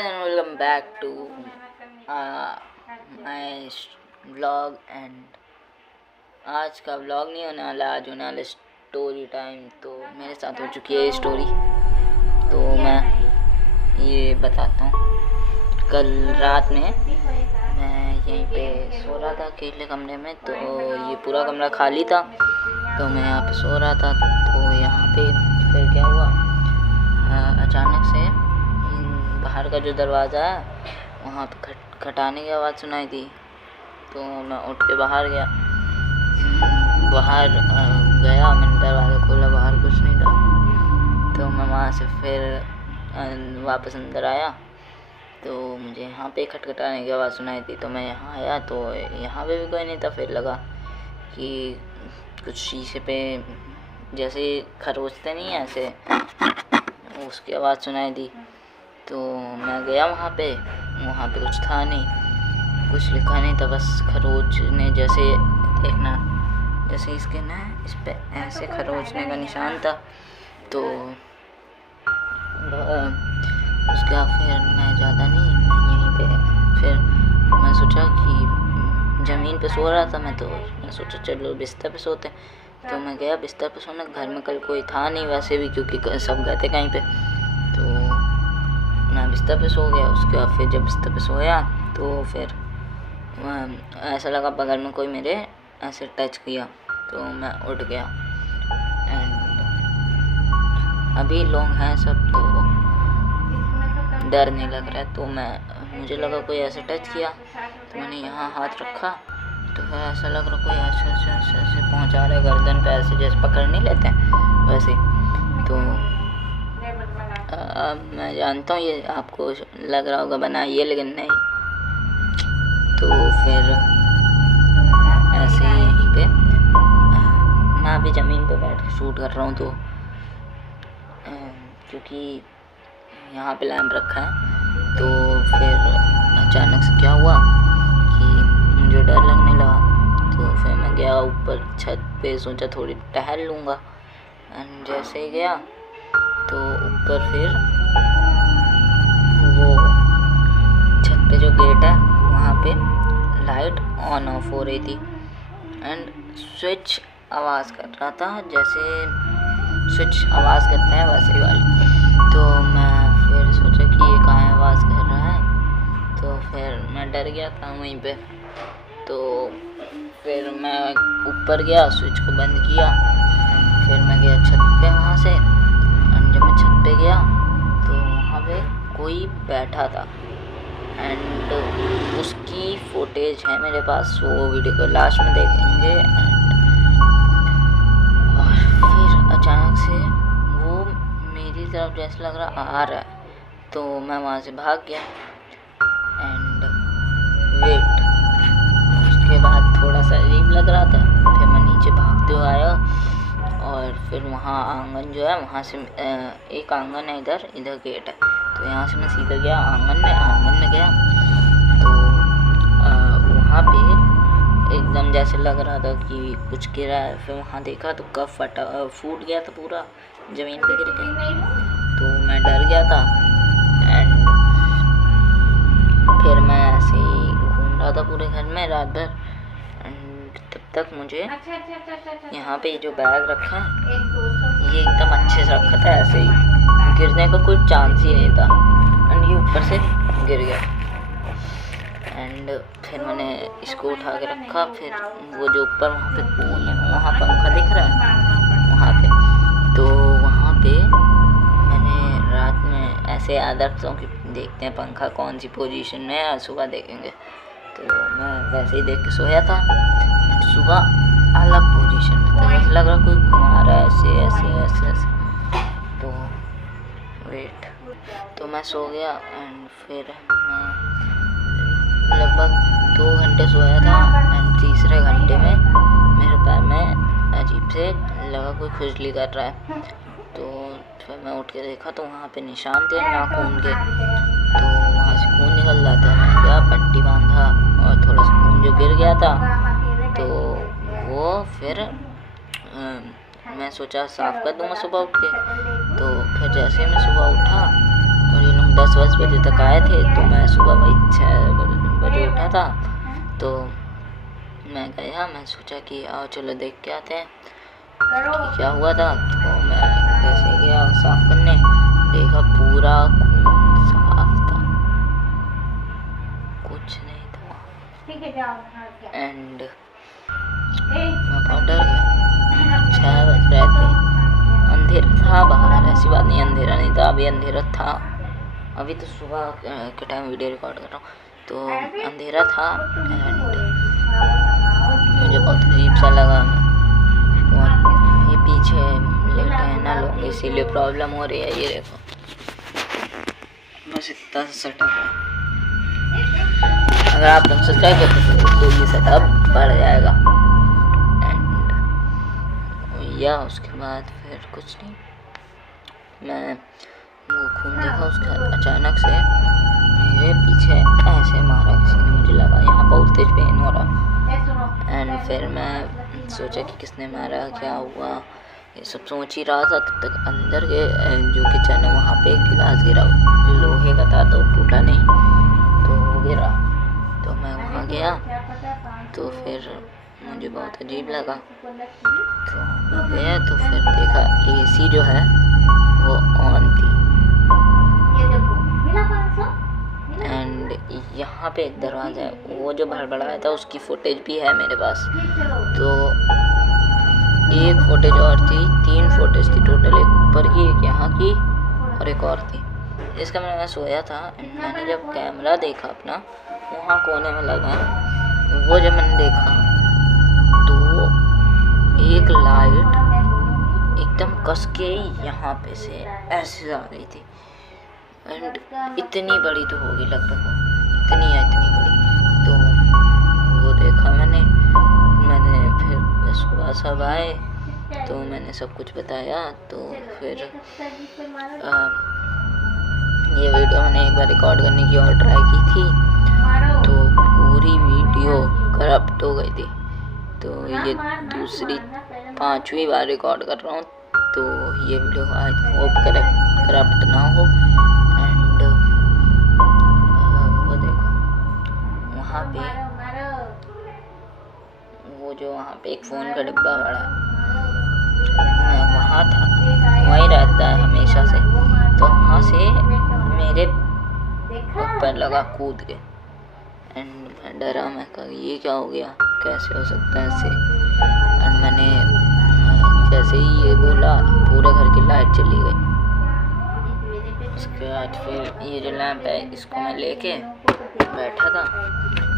and welcome back to my vlog and आज का vlog नहीं होने वाला, आज होने वाला स्टोरी टाइम। तो मेरे साथ हो चुकी है स्टोरी, तो मैं ये बताता हूँ। कल रात में मैं यहीं पे सो रहा था अकेले कमरे में, तो ये पूरा कमरा खाली था, तो मैं यहाँ पे सो रहा था। तो यहाँ पे फिर क्या हुआ, अचानक से बाहर का जो दरवाज़ा है वहाँ पे खटाने की आवाज़ सुनाई दी। तो मैं उठ के बाहर गया। मैंने दरवाज़ा खोला, बाहर कुछ नहीं था। तो मैं वहाँ से फिर वापस अंदर आया, तो मुझे यहाँ पे खटखटाने की आवाज़ सुनाई दी। तो मैं यहाँ आया तो यहाँ पे भी कोई नहीं था। फिर लगा कि कुछ शीशे पे जैसे खरोचते नहीं है, ऐसे उसकी आवाज़ सुनाई दी। तो मैं गया वहाँ पे कुछ था नहीं, कुछ लिखा नहीं था, बस खरोचने जैसे देखना, जैसे इसके ना इस पे ऐसे खरोचने का निशान था। तो उसका फिर मैं ज़्यादा नहीं, यहीं पे फिर मैं सोचा कि ज़मीन पे सो रहा था मैं, तो मैं सोचा चलो बिस्तर पे सोते। तो मैं गया बिस्तर पे सोने। घर में कल कोई था नहीं वैसे भी, क्योंकि सब गए थे कहीं पे। तो मैं बिस्तर पे सो गया। उसके बाद फिर जब बिस्तर पे सोया तो फिर ऐसा लगा बगल में कोई मेरे ऐसे टच किया, तो मैं उठ गया। एंड अभी लोग हैं सब, तो डर नहीं लग रहा है। तो मुझे लगा कोई ऐसे टच किया, तो मैंने यहाँ हाथ रखा, तो फिर ऐसा लग रहा कोई ऐसे पहुँचा रहा है गर्दन पे, ऐसे जैसे पकड़ नहीं लेते हैं वैसे। तो मैं जानता हूँ ये आपको लग रहा होगा बनाइए, लेकिन नहीं। तो फिर ऐसे ही यहीं पे मैं अभी ज़मीन पे बैठ के शूट कर रहा हूँ, तो क्योंकि यहाँ पे लैंप रखा है। तो फिर अचानक से क्या हुआ कि मुझे डर लगने लगा। तो फिर मैं गया ऊपर छत पे, सोचा थोड़ी टहल लूँगा। एंड जैसे ही गया तो ऊपर फिर वो छत पे जो गेट है वहाँ पे लाइट ऑन ऑफ हो रही थी, एंड स्विच आवाज़ कर रहा था, जैसे स्विच आवाज़ करते हैं वैसे वाली। तो मैं फिर सोचा कि ये कहाँ आवाज़ कर रहा है, तो फिर मैं डर गया था वहीं पे। तो फिर मैं ऊपर गया, स्विच को बंद किया, फिर मैं गया छत पे वहाँ से। जब मैं छत पे गया तो वहाँ पे कोई बैठा था, एंड उसकी फुटेज है मेरे पास, वो वीडियो को लास्ट में देखेंगे। और फिर अचानक से वो मेरी तरफ जैसे लग रहा आ रहा है, तो मैं वहाँ से भाग गया। एंड वेट, उसके बाद थोड़ा सा अजीब लग रहा था, फिर मैं नीचे भागते हुए आया, और फिर वहाँ आंगन जो है, वहाँ से एक आंगन है, इधर गेट है, तो यहाँ से मैं सीधा गया आंगन में गया। तो वहाँ पे एकदम जैसे लग रहा था कि कुछ गिरा है। फिर वहाँ देखा तो कप फूट गया था, पूरा ज़मीन पे गिर गया। तो मैं डर गया था, एंड फिर मैं ऐसे ही घूम रहा था पूरे घर में रात भर। तब तक मुझे यहाँ पे जो बैग रखा है, ये एकदम अच्छे से रखा था, ऐसे ही गिरने का कोई चांस ही नहीं था, एंड ये ऊपर से गिर गया। एंड फिर मैंने इसको उठा के रखा। फिर वो जो ऊपर वहाँ पे कून है, वहाँ पंखा दिख रहा है वहाँ पे, तो वहाँ पे मैंने रात में ऐसे याद रखता हूँ कि देखते हैं पंखा कौन सी पोजीशन में है, सुबह देखेंगे। तो मैं वैसे ही देख के सोया था। सुबह अलग पोजीशन में था, जैसे लग रहा कोई घुमा रहा है, ऐसे। तो वेट, तो मैं सो गया। एंड फिर मैं लगभग 2 घंटे सोया था, एंड तीसरे घंटे में मेरे पैर में अजीब से लगा कोई खुजली कर रहा है। तो फिर मैं उठ के देखा तो वहाँ पे निशान थे नाखून के, तो वहाँ से खून निकल रहा था। मैं गया, पट्टी बांधा, और थोड़ा सा खून जो गिर गया था, तो वो फिर मैं सोचा साफ़ कर दूँगा सुबह उठ के। तो फिर जैसे ही मैं सुबह उठा और ये लोग 10-10 बजे तक आए थे। तो मैं सुबह वही 6 बजे उठा था। तो मैं गया, मैं सोचा कि आओ चलो देख के आते हैं कि क्या हुआ था। तो मैं कैसे गया साफ़ करने, देखा पूरा खून साफ था, कुछ नहीं था। एंड मैं बहुत डर गया। 6 बज रहे थे, अंधेरा था बाहर, ऐसी बात नहीं अंधेरा नहीं था, अभी अंधेरा था। अभी तो सुबह के टाइम वीडियो रिकॉर्ड कर रहा हूँ, तो अंधेरा था। एंड मुझे बहुत अजीब सा लगा। और ये पीछे लेटे हैं ना लोग, इसीलिए प्रॉब्लम हो रही है। ये देखो, बस इतना सेटअप है। अगर आप लोग सब्सक्राइब करते तो ये सेटअप बढ़ जाएगा। एंड या उसके बाद फिर कुछ नहीं, मैं वो खून देखा, उसके बाद अचानक से मेरे पीछे ऐसे मारा किसी ने, मुझे लगा यहाँ बहुत तेज पेन हो रहा। एंड फिर मैं सोचा कि किसने मारा, क्या हुआ, ये सब सोच ही रहा था। तब तक अंदर के जो किचन है वहाँ पे एक गिलास गिरा, लोहे का था तो टूटा नहीं, तो वो गिरा। तो मैं वहाँ गया, तो फिर मुझे बहुत अजीब लगा। तो मैं गया तो फिर देखा AC जो है वो ऑन थी। एंड यहाँ पे एक दरवाज़ा है, वो जो भड़बड़ाया था उसकी फुटेज भी है मेरे पास। तो एक फुटेज और थी, 3 फुटेज थी टोटल, एक ऊपर की, एक यहाँ की और एक और थी। इसका मैं सोया था। मैंने जब कैमरा देखा अपना, वहाँ कोने में लगा, वो जब मैंने देखा तो एक लाइट एकदम कस के यहाँ पे से ऐसे आ रही थी। एंड इतनी बड़ी तो होगी लगभग, इतनी बड़ी। तो वो देखा मैंने फिर सुबह सब आए तो मैंने सब कुछ बताया। तो फिर ये वीडियो मैंने एक बार रिकॉर्ड करने की और ट्राई की थी, तो पूरी वीडियो करप्ट हो गई थी। तो ये दूसरी 5वीं बार रिकॉर्ड कर रहा हूँ, तो ये वीडियो आज होप करप्ट ना हो। एंड वो देखो वहाँ पे, वो जो वहाँ पे एक फ़ोन का डिब्बा पड़ा, मैं वहाँ था, वहीं रहता है हमेशा से। तो वहाँ से मेरे ऊपर लगा कूद के। एंड मैं डरा, मैं कहा ये क्या हो गया, कैसे हो सकता है ऐसे। एंड मैंने जैसे ही ये बोला, पूरे घर की लाइट चली गई। उसके बाद फिर ये जो लैंप है, इसको मैं लेके बैठा था।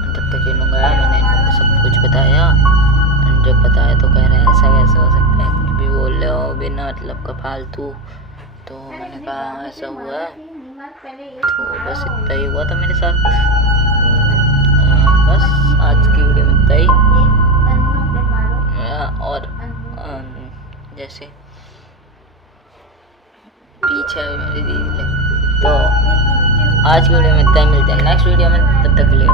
तब तक ये लोग आया, मैंने इनको सब कुछ बताया। एंड जब बताया तो कह रहे हैं ऐसा कैसे हो सकता है, कुछ भी बोल रहे हो बिना मतलब का फालतू। तो मैंने कहा ऐसा हुआ है। तो बस इतना ही हुआ था मेरे साथ। बस आज की वीडियो में इतना ही। और जैसे पीछे मेरी दीदी, तो आज की वीडियो में इतना ही। मिलते हैं नेक्स्ट वीडियो में, तब तक के लिए